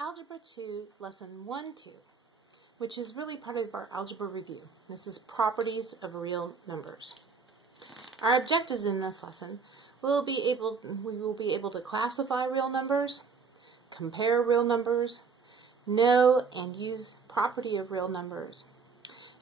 Algebra 2, Lesson 1-2, which is really part of our algebra review. This is properties of real numbers. Our objectives in this lesson, we will be able to classify real numbers, compare real numbers, know and use property of real numbers.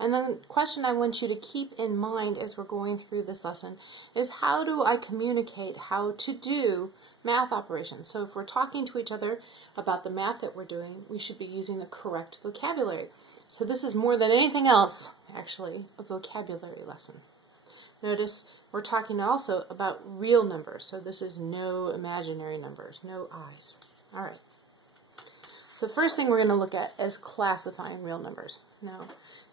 And the question I want you to keep in mind as we're going through this lesson is, how do I communicate how to do math operations? So if we're talking to each other about the math that we're doing, we should be using the correct vocabulary. So this is more than anything else, actually, a vocabulary lesson. Notice we're talking also about real numbers. So this is no imaginary numbers, no I's. All right. So first thing we're going to look at is classifying real numbers. Now,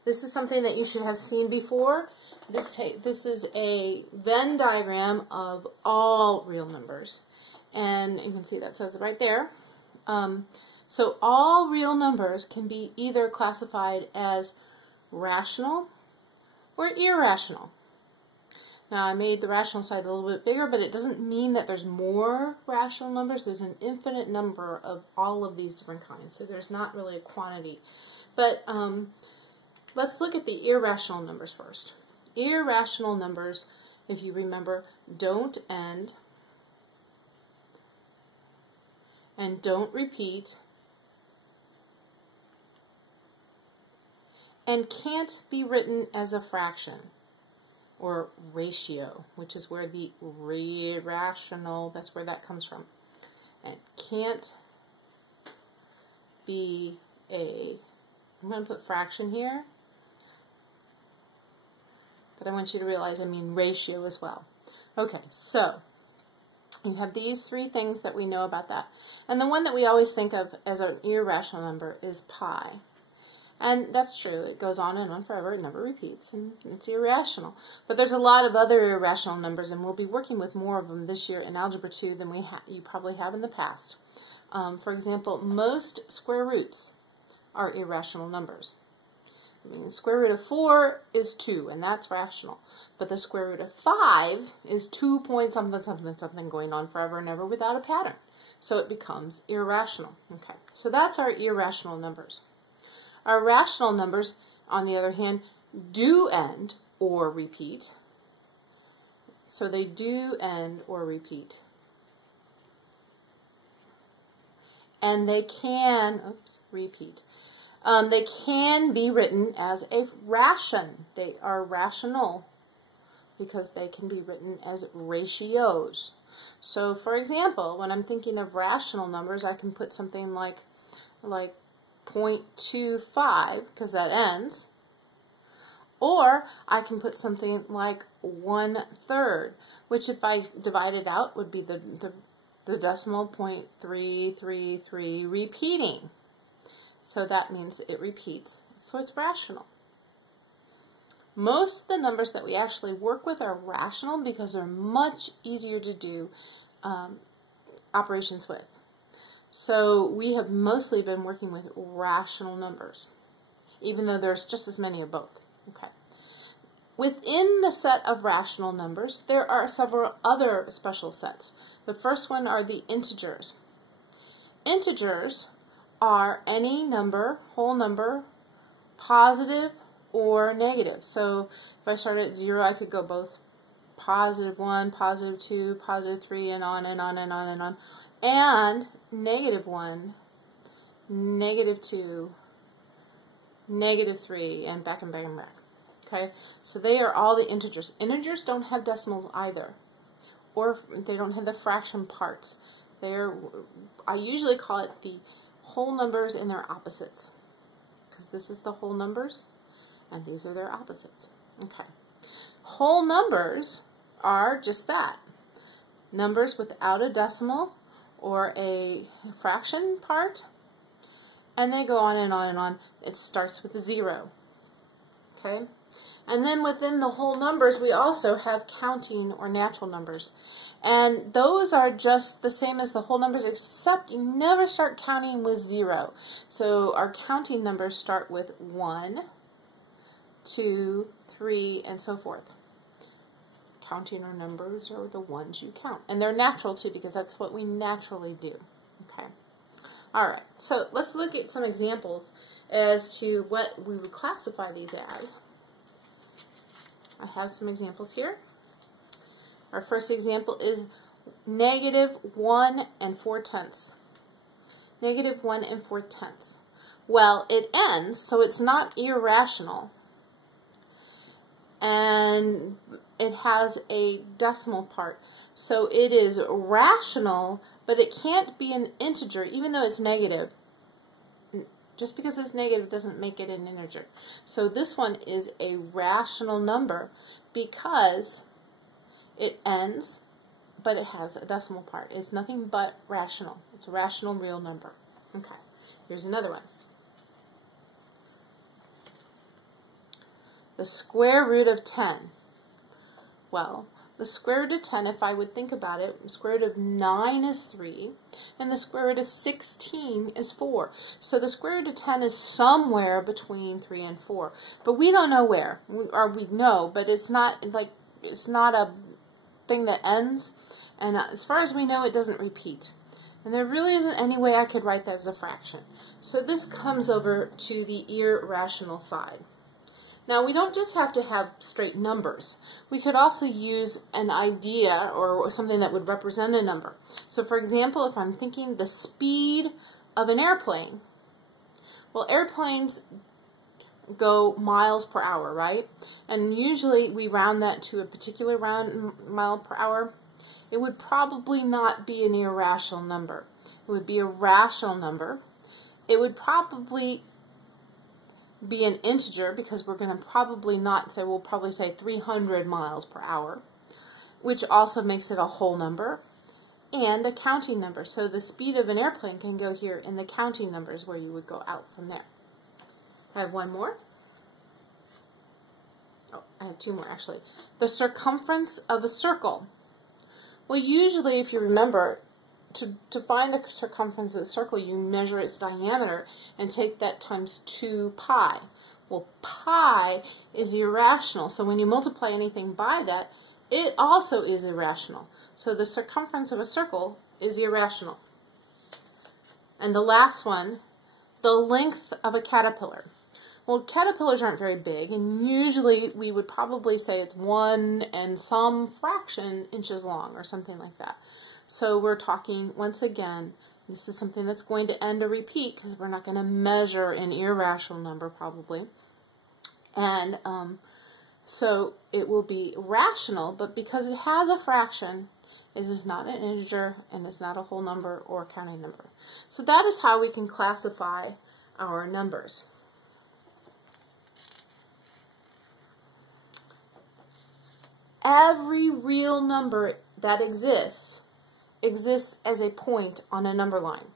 this is something that you should have seen before. This is a Venn diagram of all real numbers. And you can see that says it right there. So all real numbers can be either classified as rational or irrational. Now, I made the rational side a little bit bigger, but it doesn't mean that there's more rational numbers. There's an infinite number of all of these different kinds, so there's not really a quantity. But let's look at the irrational numbers first. Irrational numbers, if you remember, don't end and don't repeat and can't be written as a fraction or ratio, which is where the irrational, that's where that comes from. And can't be I'm going to put fraction here, but I want you to realize I mean ratio as well. Okay, so you have these three things that we know about that. And the one that we always think of as an irrational number is pi. And that's true. It goes on and on forever. It never repeats, and it's irrational. But there's a lot of other irrational numbers, and we'll be working with more of them this year in Algebra 2 than you probably have in the past. For example, most square roots are irrational numbers. I mean, the square root of 4 is 2, and that's rational. But the square root of 5 is 2 point something, something, something going on forever and ever without a pattern. So it becomes irrational. Okay, so that's our irrational numbers. Our rational numbers, on the other hand, do end or repeat. So they do end or repeat. And they can, repeat. They can be written as a ration. They are rational because they can be written as ratios. So, for example, when I'm thinking of rational numbers, I can put something like 0.25, because that ends. Or I can put something like 1/3, which if I divide it out would be the decimal 0.333 repeating. So that means it repeats. So it's rational. Most of the numbers that we actually work with are rational because they're much easier to do operations with. So we have mostly been working with rational numbers, even though there's just as many of both. Okay. Within the set of rational numbers, there are several other special sets. The first one are the integers. Integers are any number, whole number, positive or negative. So if I start at 0, I could go both +1, +2, +3, and on and on and on and on. And -1, -2, -3, and back and back and back. Okay, so they are all the integers. Integers don't have decimals either, or they don't have the fraction parts. I usually call it the whole numbers and their opposites, because this is the whole numbers, and these are their opposites. Okay, whole numbers are just that, numbers without a decimal or a fraction part, and they go on and on and on. It starts with a 0. Okay? And then within the whole numbers, we also have counting or natural numbers. And those are just the same as the whole numbers, except you never start counting with 0. So our counting numbers start with 1, 2, 3, and so forth. Counting our numbers are the ones you count. And they're natural too, because that's what we naturally do. Okay. Alright, so let's look at some examples as to what we would classify these as. I have some examples here. Our first example is -1 4/10. -1 4/10. Well, it ends, so it's not irrational. And it has a decimal part. So it is rational, but it can't be an integer, even though it's negative. Just because it's negative doesn't make it an integer. So this one is a rational number because it ends, but it has a decimal part. It's nothing but rational. It's a rational real number. Okay, here's another one. The square root of 10. Well, the square root of 10, if I would think about it, the square root of 9 is 3, and the square root of 16 is 4. So the square root of 10 is somewhere between 3 and 4. But we don't know where. Or we know, but it's not a thing that ends. And as far as we know, it doesn't repeat. And there really isn't any way I could write that as a fraction. So this comes over to the irrational side. Now, we don't just have to have straight numbers. We could also use an idea or something that would represent a number. So, for example, if I'm thinking the speed of an airplane, well, airplanes go miles per hour, right? And usually we round that to a particular mile per hour. It would probably not be an irrational number. It would be a rational number. It would probably be an integer because we're going to probably not say, we'll probably say 300 miles per hour, which also makes it a whole number, and a counting number. So the speed of an airplane can go here, and the counting number is where you would go out from there. I have one more. Oh, I have two more actually. The circumference of a circle. Well, usually if you remember, to find the circumference of the circle, you measure its diameter and take that times 2 pi. Well, pi is irrational, so when you multiply anything by that, it also is irrational. So the circumference of a circle is irrational. And the last one, the length of a caterpillar. Well, caterpillars aren't very big, and usually we would probably say it's 1 and some fraction inches long or something like that. So we're talking, once again, this is something that's going to end or repeat because we're not going to measure an irrational number probably. And so it will be rational, but because it has a fraction, it is not an integer and it's not a whole number or a counting number. So that is how we can classify our numbers. Every real number that exists as a point on a number line.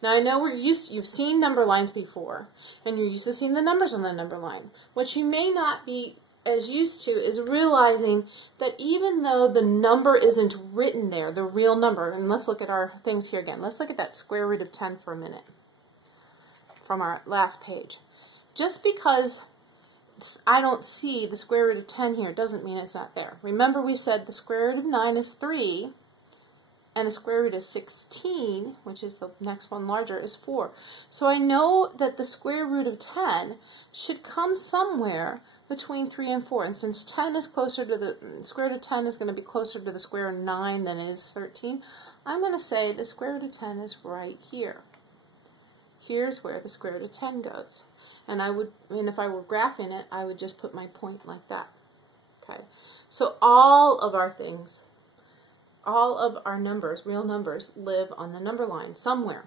Now I know you've seen number lines before, and you're used to seeing the numbers on the number line. What you may not be as used to is realizing that even though the number isn't written there, the real number, and let's look at our things here again. Let's look at that square root of 10 for a minute from our last page. Just because I don't see the square root of 10 here doesn't mean it's not there. Remember we said the square root of 9 is 3, and the square root of 16, which is the next one larger, is 4. So I know that the square root of 10 should come somewhere between 3 and 4. And since 10 is closer to the square root of 10 is going to be closer to the square root of 9 than it is 13, I'm going to say the square root of 10 is right here. Here's where the square root of 10 goes. And if I were graphing it, I would just put my point like that. Okay. So all of our things, all of our numbers, real numbers, live on the number line somewhere.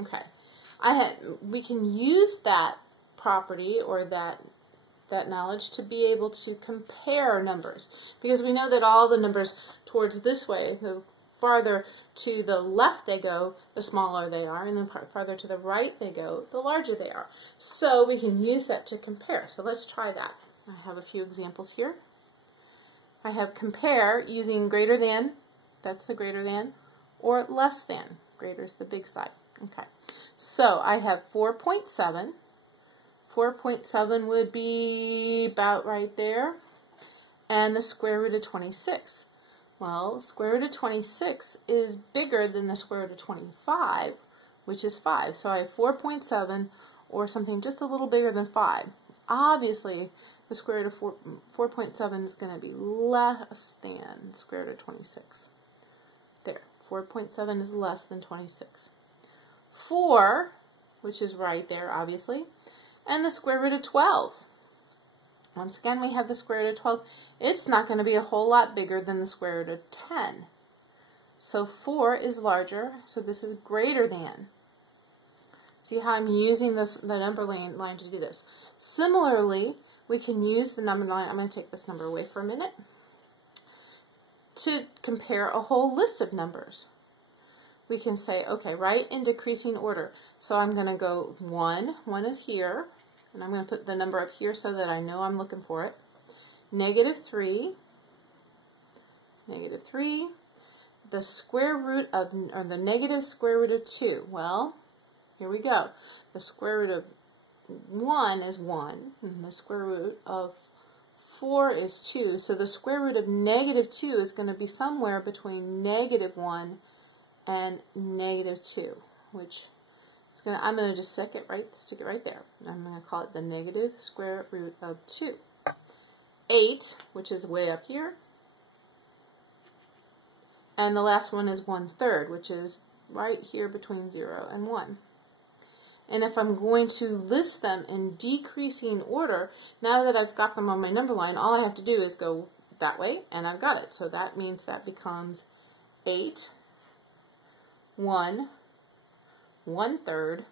Okay. We can use that property or that knowledge to be able to compare numbers, because we know that all the numbers towards this way, the farther to the left they go, the smaller they are, and the farther to the right they go, the larger they are. So we can use that to compare. So let's try that. I have a few examples here. I have compare using greater than, that's the greater than, or less than. Greater is the big side. Okay. So I have 4.7. 4.7 would be about right there. And the square root of 26. Well, square root of 26 is bigger than the square root of 25, which is 5. So I have 4.7 or something just a little bigger than 5. Obviously, the square root of 4.7 is going to be less than the square root of 26. There, 4.7 is less than 26. 4, which is right there, obviously, and the square root of 12. Once again, we have the square root of 12. It's not going to be a whole lot bigger than the square root of 10. So 4 is larger, so this is greater than. See how I'm using the number line to do this. Similarly, we can use the number line. I'm going to take this number away for a minute to compare a whole list of numbers. We can say, okay, write in decreasing order. So I'm going to go 1. 1 is here. And I'm going to put the number up here so that I know I'm looking for it. -3. -3. The square root of, or the negative square root of 2. Well, here we go. The square root of 1 is 1. And the square root of 4 is 2. So the square root of -2 is going to be somewhere between -1 and -2, which I'm going to just stick it right there. I'm going to call it the negative square root of 2. 8, which is way up here. And the last one is 1/3, which is right here between 0 and 1. And if I'm going to list them in decreasing order, now that I've got them on my number line, all I have to do is go that way, and I've got it. So that means that becomes 8, 1, 1/3,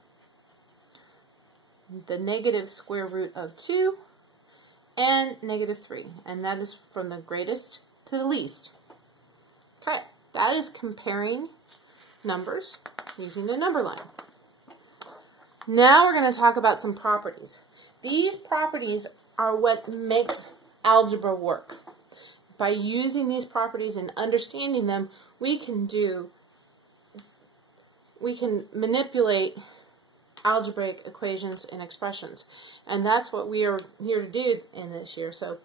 the negative square root of 2, and -3. And that is from the greatest to the least. Okay, that is comparing numbers using the number line. Now we're going to talk about some properties. These properties are what makes algebra work. By using these properties and understanding them, we can manipulate algebraic equations and expressions. And that's what we are here to do in this year. So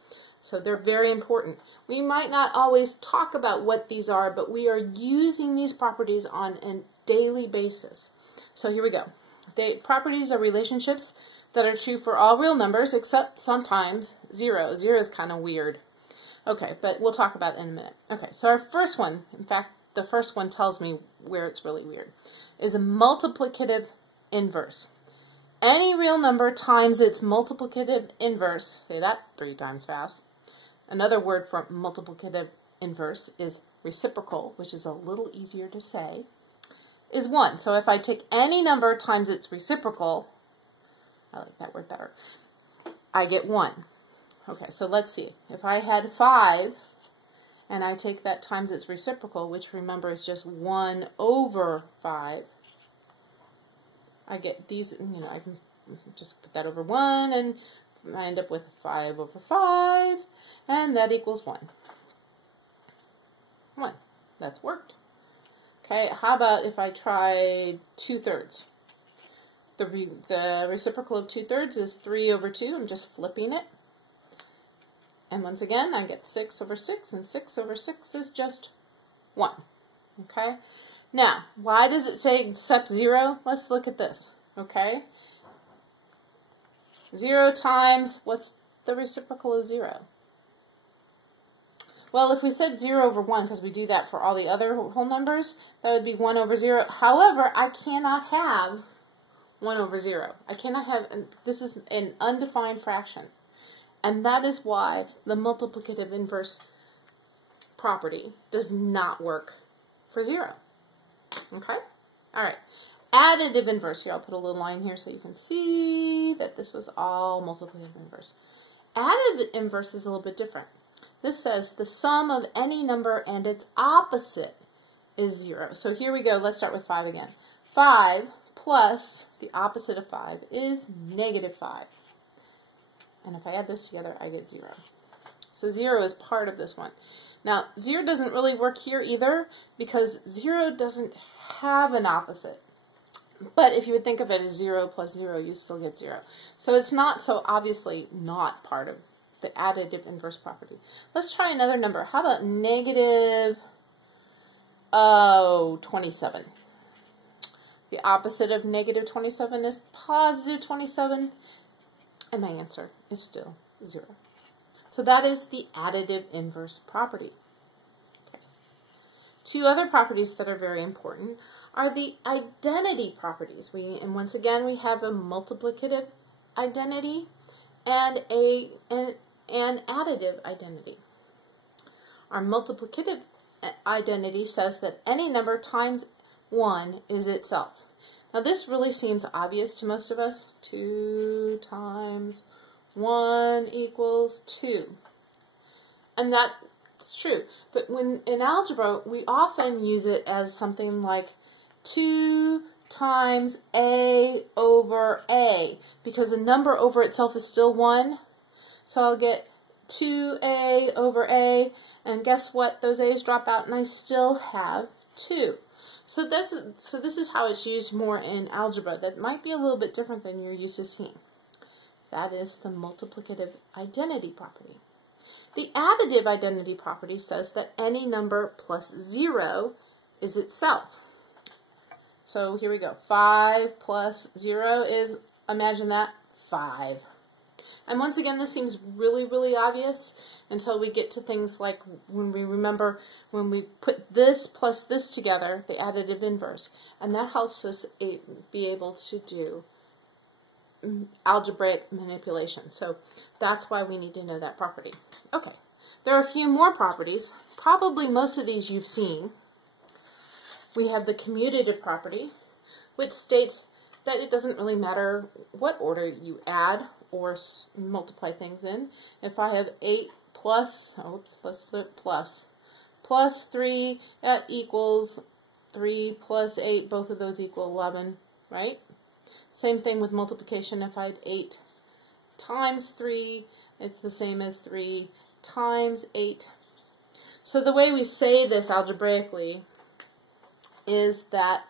they're very important. We might not always talk about what these are, but we are using these properties on a daily basis. So here we go. Properties are relationships that are true for all real numbers, except sometimes 0. 0 is kind of weird. Okay, but we'll talk about it in a minute. Okay, so our first one, in fact, the first one tells me where it's really weird, is a multiplicative inverse. Any real number times its multiplicative inverse, say that 3 times fast. Another word for multiplicative inverse is reciprocal, which is a little easier to say, is 1. So if I take any number times its reciprocal, I like that word better, I get 1. Okay, so let's see. If I had 5, and I take that times its reciprocal, which remember is just 1/5, I get these, I can just put that over 1, and I end up with 5/5, and that equals 1. 1. That's worked. Okay, how about if I tried 2/3? The reciprocal of 2/3 is 3/2. I'm just flipping it. And once again, I get 6/6, and 6/6 is just 1. Okay? Now, why does it say except 0? Let's look at this. Okay? 0 times, what's the reciprocal of 0? Well, if we said 0/1, because we do that for all the other whole numbers, that would be 1/0. However, I cannot have 1/0. I cannot have, this is an undefined fraction. And that is why the multiplicative inverse property does not work for 0. Okay? All right. Additive inverse. Here, I'll put a little line here so you can see that this was all multiplicative inverse. Additive inverse is a little bit different. This says the sum of any number and its opposite is 0. So here we go. Let's start with 5 again. 5 plus the opposite of 5 is -5. And if I add those together, I get 0. So 0 is part of this one. Now, 0 doesn't really work here either because 0 doesn't have an opposite. But if you would think of it as 0 plus 0, you still get 0. So it's not so obviously not part of the additive inverse property. Let's try another number. How about -27? The opposite of negative 27 is positive 27, and my answer is still 0. So that is the additive inverse property. Okay. Two other properties that are very important are the identity properties. And once again, we have a multiplicative identity and an additive identity. Our multiplicative identity says that any number times 1 is itself. Now this really seems obvious to most of us. 2 times 1 equals 2. And that's true. But when in algebra, we often use it as something like 2 times a over a, because a number over itself is still 1. So I'll get 2a over a, and guess what? Those a's drop out, and I still have 2. So this is how it's used more in algebra. That might be a little bit different than you're used to seeing. That is the multiplicative identity property. The additive identity property says that any number plus 0 is itself. So here we go. 5 plus 0 is, imagine that, 5. And once again, this seems really, really obvious until we get to things like when we put this plus this together, the additive inverse. And that helps us be able to do algebraic manipulation. So that's why we need to know that property. Okay, there are a few more properties. Probably most of these you've seen. We have the commutative property, which states that it doesn't really matter what order you add or multiply things in. If I have 8 plus 3, that equals 3 plus 8, both of those equal 11, right? Same thing with multiplication. If I had 8 times 3, it's the same as 3 times 8. So the way we say this algebraically is that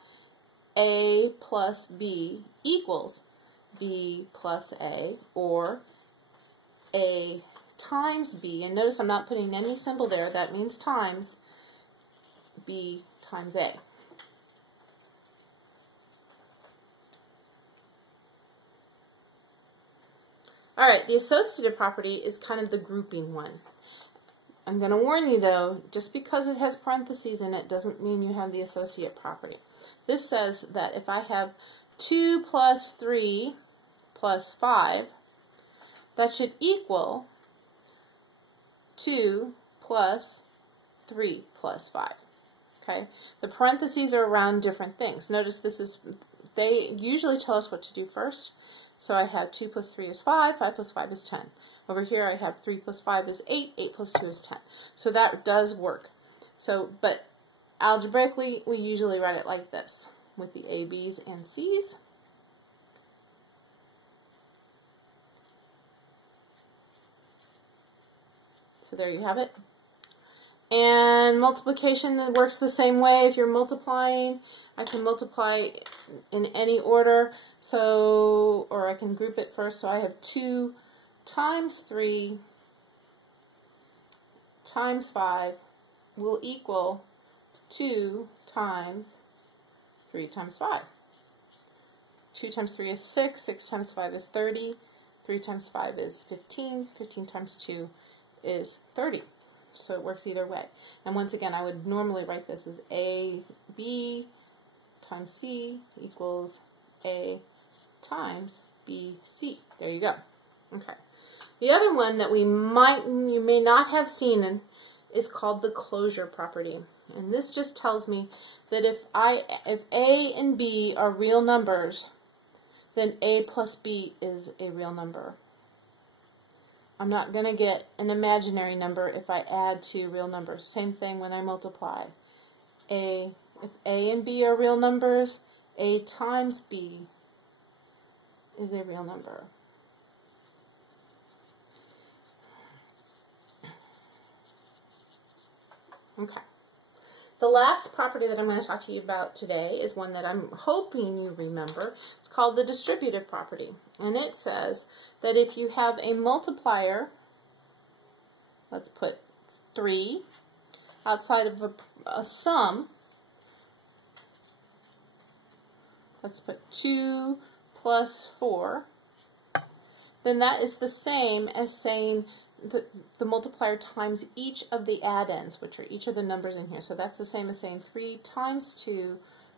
a plus b equals b plus a, or a times b, and notice I'm not putting any symbol there, that means times, b times a. Alright, the associative property is kind of the grouping one. I'm going to warn you though, just because it has parentheses in it doesn't mean you have the associate property. This says that if I have 2 plus 3 plus 5, that should equal 2 plus 3 plus 5. Okay? The parentheses are around different things. Notice they usually tell us what to do first. So I have 2 plus 3 is 5, 5 plus 5 is 10. Over here I have 3 plus 5 is 8, 8 plus 2 is 10. So that does work. But algebraically, we usually write it like this, with the A, B's, and C's. So there you have it. And multiplication works the same way. If you're multiplying, I can multiply in any order. Or I can group it first. So I have 2 times 3 times 5 will equal 2 times 3 times 5. 2 times 3 is 6, 6 times 5 is 30, 3 times 5 is 15, 15 times 2 is 30. So it works either way. And once again, I would normally write this as A, B times C equals A times B, C. There you go. Okay. The other one that you may not have seen is called the closure property. And this just tells me that if A and B are real numbers, then A plus B is a real number. I'm not going to get an imaginary number if I add two real numbers. Same thing when I multiply. If A and B are real numbers, A times B is a real number. Okay. The last property that I'm going to talk to you about today is one that I'm hoping you remember. It's called the distributive property. And it says that if you have a multiplier, let's put 3, outside of a sum, let's put 2 plus 4, then that is the same as saying the multiplier times each of the add-ins, which are each of the numbers in here. So that's the same as saying 3 times 2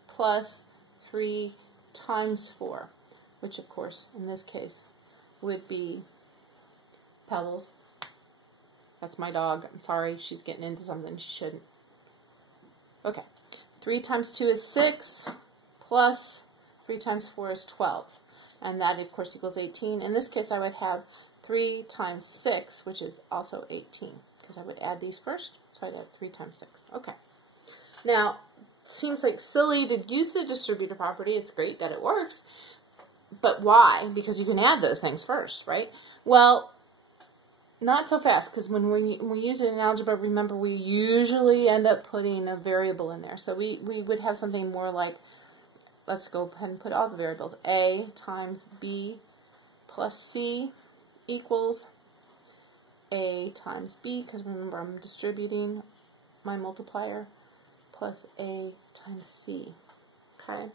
plus 3 times 4, which of course in this case would be Pebbles. That's my dog. I'm sorry, she's getting into something she shouldn't. Okay, 3 times 2 is 6, plus 3 times 4 is 12. And that, of course, equals 18. In this case, I would have 3 times 6, which is also 18, because I would add these first. So I'd add 3 times 6. Okay. Now, it seems like silly to use the distributive property. It's great that it works. But why? Because you can add those things first, right? Well, not so fast, because when we use it in algebra, remember, we usually end up putting a variable in there. So we would have something more like, let's go ahead and put all the variables. A times B plus C equals A times B, because remember, I'm distributing my multiplier, plus A times C. Okay?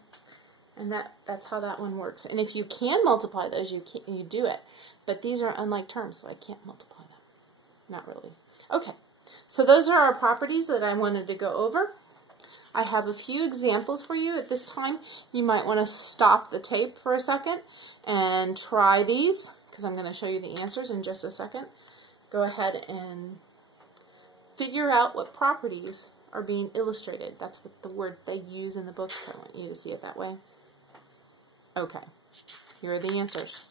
And that's how that one works. And if you can multiply those, you do it. But these are unlike terms, so I can't multiply them. Not really. Okay, so those are our properties that I wanted to go over. I have a few examples for you at this time. You might want to stop the tape for a second and try these, because I'm going to show you the answers in just a second. Go ahead and figure out what properties are being illustrated. That's what the word they use in the book, so I want you to see it that way. Okay, here are the answers.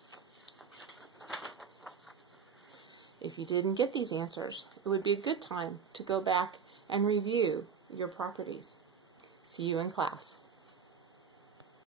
If you didn't get these answers, it would be a good time to go back and review your properties. See you in class.